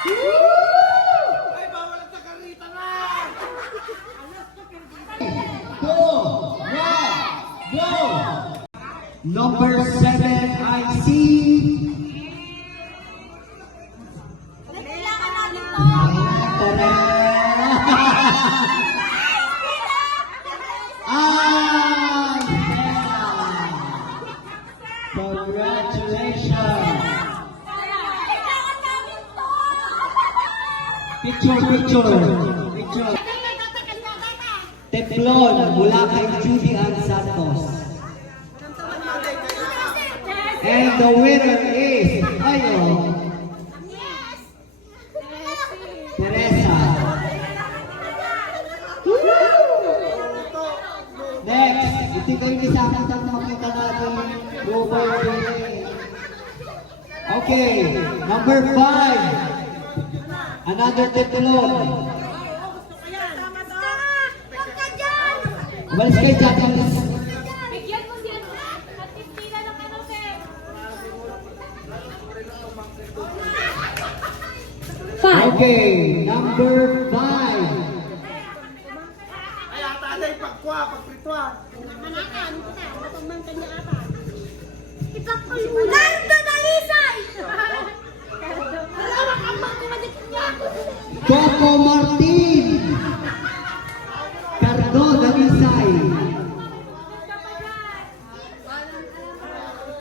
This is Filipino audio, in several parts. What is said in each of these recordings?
Ay, bawal ang takarita na! 2, 1, go! Number 7, I see. Kailangan natin to. Congratulations! Kailangan namin to. Picture. Teflon mula kay Judy Ann Santos. And the winner is, Teresa. Next, ito kayo ni sa akin ang makita natin. Okay, number 5. Another Teflon. Umalis kayo dyan. Bigyan mo siya at pipila ng ano, sir. 5. Okay, number 5. Ay, ata na yung pagpritwa. Manakan, matang kanya ata. Nardo Dalisay! Wala ang ambang kumadikit niya. Coco Martin. Cardo Dalisay.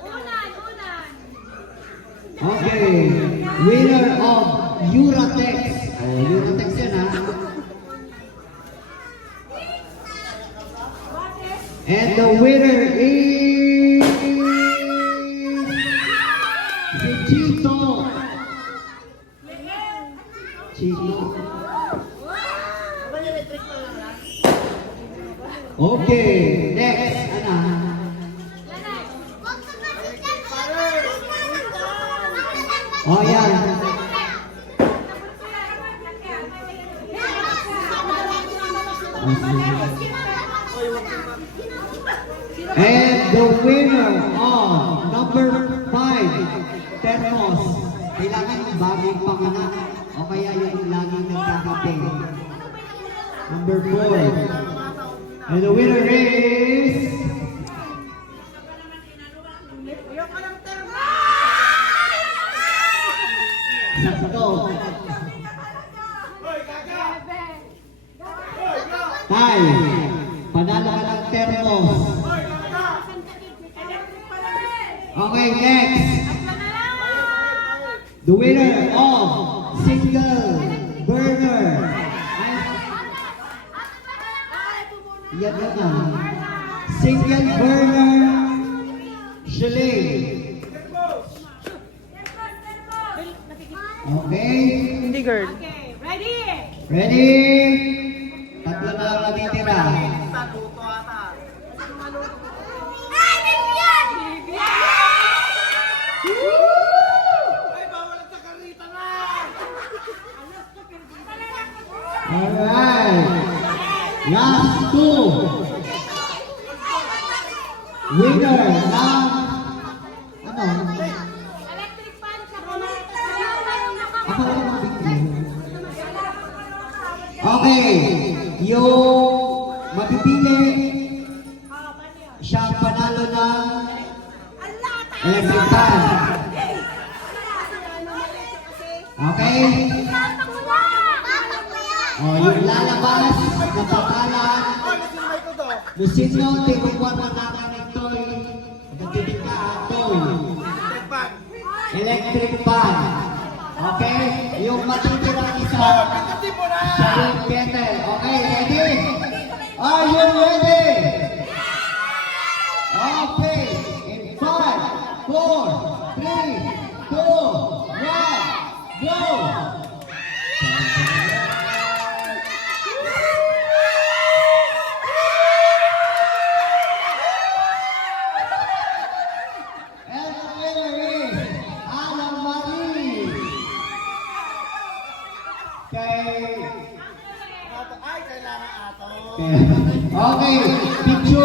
Unan. Okay, winner of Uratex. Uratex yan ha. And the winner is si Chito. Okay, next. Oh, yan. And the winner of number 5, Termos. Kailangan bagong panganak o kaya yung laging nagkakape. Number 4. And the winner is... Sakto. Tay, panalo ka ng Termos. Okay, next. The winner of single burner. Yan na. Single burner. Chalet. Okay. Hindi, girl. Okay, ready? Ready? Tatlo na lang natitira. Luto ata. Ay, bigyan! Ay, bawal ang takarita na! Alright. Last 2. Winner ng Electric fan sa Ako lang ang bigyan. Okay. Yung mapipili siya ang panalo ng electric fan. Okay? O, yung lalabas na pangalan, Nasinmay ko to. Lucinio, tinuwan na namin ito. Nagtitig ka, Toy. Tekpan. Electric fan. Okay? Yung matitirang isa, Pagkati mo na! siya yung kettle. Okay, ready? Are you ready? Okay. In 5, 4, 3, 2, 1, go! And the winner is Ana Marie. Kay... Ay, kailangan ato. Okay, picture.